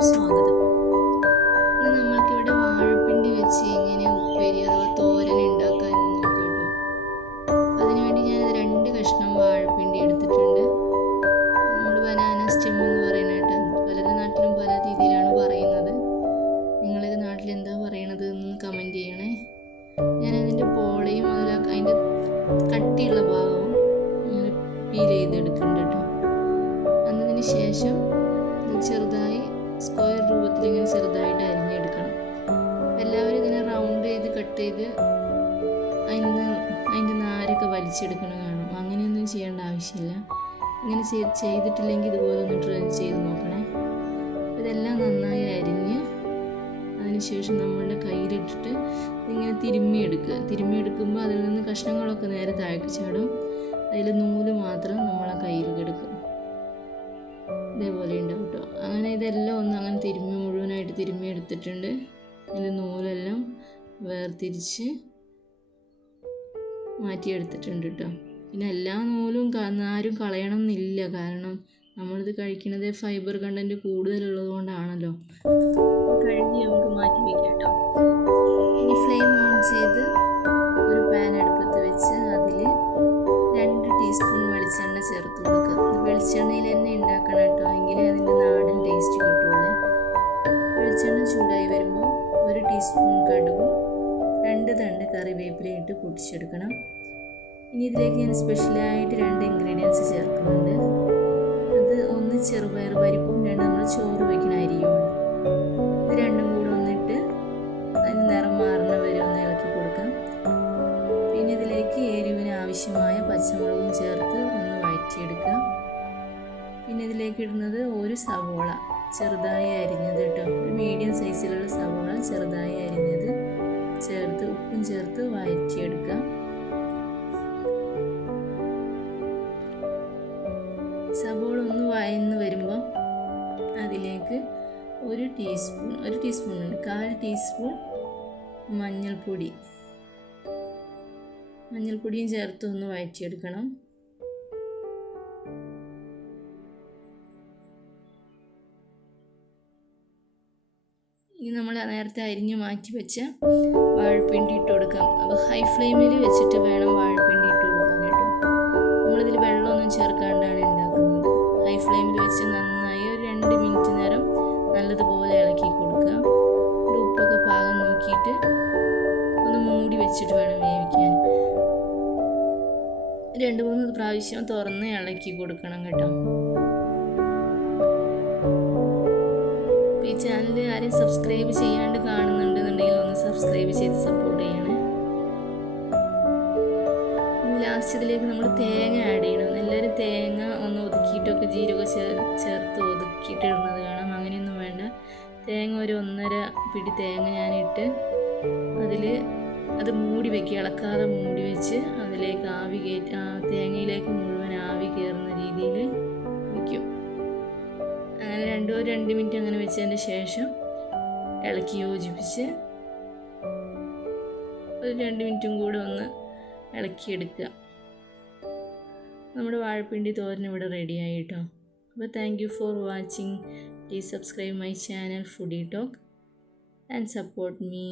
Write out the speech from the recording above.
എല്ലാവർക്കും സ്വാഗതം. ഇന്ന് നമ്മൾക്കിവിടെ വാഴപ്പിണ്ടി വെച്ച് എങ്ങനെ ഉപ്പേരി അഥവാ തോരൻ ഉണ്ടാക്കാൻ നോക്കാം കേട്ടോ. അതിനുവേണ്ടി ഞാനത് 2 കഷ്ണം വാഴപ്പിണ്ടി എടുത്തിട്ടുണ്ട്. നമ്മൾ ബനാന സ്റ്റെം എന്ന് പറയുന്നത് കേട്ടോ. പലരുടെ നാട്ടിലും പല രീതിയിലാണ് പറയുന്നത്. നിങ്ങളുടെ നാട്ടിൽ എന്താ പറയണത് എന്ന് കമൻറ്റ് ചെയ്യണേ. ഞാനതിൻ്റെ പോളയും അതിൻ്റെ കട്ടിയുള്ള ഭാഗവും ഇങ്ങനെ പീൽ ചെയ്തെടുക്കുന്നുണ്ട് കേട്ടോ. അതിന് ശേഷം ചെറുതായി സ്ക്വയർ രൂപത്തിൽ ഇങ്ങനെ ചെറുതായിട്ട് അരിഞ്ഞെടുക്കണം. എല്ലാവരും ഇതിനെ റൗണ്ട് ചെയ്ത് കട്ട് ചെയ്ത് അതിൻ്റെ നാരൊക്കെ വലിച്ചെടുക്കണം കാണും. അങ്ങനെയൊന്നും ചെയ്യേണ്ട ആവശ്യമില്ല. ഇങ്ങനെ ചെയ്തിട്ടില്ലെങ്കിൽ ഇതുപോലെ ഒന്ന് ട്രൈ ചെയ്ത് നോക്കണേ. ഇതെല്ലാം നന്നായി അരിഞ്ഞ് അതിനുശേഷം നമ്മളുടെ കയ്യിലിട്ടിട്ട് ഇങ്ങനെ തിരുമ്മിയെടുക്കുമ്പോൾ അതിൽ നിന്ന് കഷ്ണങ്ങളൊക്കെ നേരെ താഴേക്ക് ചാടും. അതിൽ നൂല് മാത്രം നമ്മളെ കയ്യിൽ കിടക്കും. ഇതേപോലെ ഉണ്ടാവും കേട്ടോ. അങ്ങനെ ഇതെല്ലാം ഒന്ന് അങ്ങനെ മുഴുവനായിട്ട് തിരുമ്മി എടുത്തിട്ടുണ്ട്. ഇതിൻ്റെ നൂലെല്ലാം വേർതിരിച്ച് മാറ്റിയെടുത്തിട്ടുണ്ട് കേട്ടോ. പിന്നെ എല്ലാ നൂലും ആരും കളയണം എന്നില്ല. കാരണം നമ്മളിത് കഴിക്കുന്നത് ഫൈബർ കണ്ടൻറ്റ് കൂടുതലുള്ളത് കൊണ്ടാണല്ലോ. കഴുകി നമുക്ക് മാറ്റി വയ്ക്കാം കേട്ടോ. ഇനി ഫ്ലെയിം ഓൺ ചെയ്ത് ഒരു പാൻ അടുപ്പത്ത് വെച്ച് അതിൽ 2 ടീസ്പൂൺ വെളിച്ചെണ്ണ ചേർത്ത് കൊടുക്കുക. വെളിച്ചെണ്ണയിൽ തന്നെ ഉണ്ടാക്കണം കേട്ടോ, എങ്കിലേ അതിൻ്റെ നാടൻ ടേസ്റ്റ് കിട്ടുള്ളൂ. വെളിച്ചെണ്ണ ചൂടായി വരുമ്പോൾ 1 ടീസ്പൂൺ കടുകും 2 തണ്ട് കറിവേപ്പില ഇട്ട് പൊട്ടിച്ചെടുക്കണം. ഇനി ഇതിലേക്ക് ഞാൻ സ്പെഷ്യലായിട്ട് 2 ഇൻഗ്രീഡിയൻസ് ചേർക്കുന്നുണ്ട്. അത് ഒന്ന് ചെറുപയർ പരിപ്പും 2 നമ്മൾ ചോറ് വയ്ക്കുന്ന അരിയുമാണ്. ഇത് രണ്ടും കൂടെ ഒന്നിട്ട് അതിന് നിറം മാറുന്ന വരെ ഒന്ന് ഇളക്കി കൊടുക്കാം. പിന്നെ ഇതിലേക്ക് എരിവിന് ആവശ്യമായ പച്ചമുളകും ചേർത്ത് ഒന്ന് വഴറ്റിയെടുക്കാം. പിന്നെ ഇതിലേക്ക് ഇടുന്നത് 1 സവോള ചെറുതായി അരിഞ്ഞത് കേട്ടോ. ഒരു മീഡിയം സൈസിലുള്ള സവോള ചെറുതായി അരിഞ്ഞത് ചേർത്ത് ഉപ്പും ചേർത്ത് വഴറ്റിയെടുക്കാം. സവോള ഒന്ന് വഴന്ന് വരുമ്പോൾ അതിലേക്ക് 1 ടീസ്പൂൺ 1/4 ടീസ്പൂൺ മഞ്ഞൾപ്പൊടിയും ചേർത്ത് ഒന്ന് വഴറ്റിയെടുക്കണം. ഇനി നമ്മൾ നേരത്തെ അരിഞ്ഞ് മാറ്റി വെച്ച വാഴപ്പിണ്ടി ഇട്ട് കൊടുക്കാം. അപ്പോൾ ഹൈ ഫ്ലെയിമിൽ വെച്ചിട്ട് വേണം വാഴപ്പിണ്ടി ഇട്ട് കൊടുക്കാൻ കേട്ടോ. നമ്മളിതിൽ വെള്ളമൊന്നും ചേർക്കാണ്ടാണ് ഉണ്ടാക്കുന്നത്. ഹൈ ഫ്ലെയിമിൽ വെച്ച് നന്നായി ഒരു 2 മിനിറ്റ് നേരം നല്ലതുപോലെ ഇളക്കി കൊടുക്കുക. ഉപ്പൊക്കെ പാകം നോക്കിയിട്ട് ഒന്ന് മൂടി വെച്ചിട്ട് വേണം വേവിക്കാൻ. 2-3 പ്രാവശ്യം തുറന്ന് ഇളക്കി കൊടുക്കണം കേട്ടോ. ഈ ചാനൽ ആരും സബ്സ്ക്രൈബ് ചെയ്യാണ്ട് കാണുന്നുണ്ടെന്നുണ്ടെങ്കിൽ ഒന്ന് സബ്സ്ക്രൈബ് ചെയ്ത് സപ്പോർട്ട് ചെയ്യണേ. ലാസ്റ്റ് ഇതിലേക്ക് നമ്മൾ തേങ്ങ ആഡ് ചെയ്യണം. എല്ലാവരും തേങ്ങ ഒന്ന് ഒതുക്കിയിട്ടൊക്കെ ജീരകം ചേർത്ത് ഒതുക്കിയിട്ട് ഇടുന്നത് കാണാം. അങ്ങനെയൊന്നും വേണ്ട. തേങ്ങ ഒരു 1.5 പിടി തേങ്ങ ഞാനിട്ട് അത് മൂടി വയ്ക്കുക. ഇളക്കാതെ മൂടി വെച്ച് അതിലേക്ക് തേങ്ങയിലേക്ക് മുഴുവൻ ആവി കയറുന്ന രീതിയിൽ വയ്ക്കും. അങ്ങനെ 2 മിനിറ്റ് അങ്ങനെ വെച്ചതിന് ശേഷം ഇളക്കി യോജിപ്പിച്ച് ഒരു 2 മിനിറ്റും കൂടെ ഒന്ന് ഇളക്കിയെടുക്കുക. നമ്മുടെ വാഴപ്പിണ്ടി തോരൻ ഇവിടെ റെഡിയായി കേട്ടോ. അപ്പോൾ thank you for watching. Please subscribe my channel foodie talk and support me.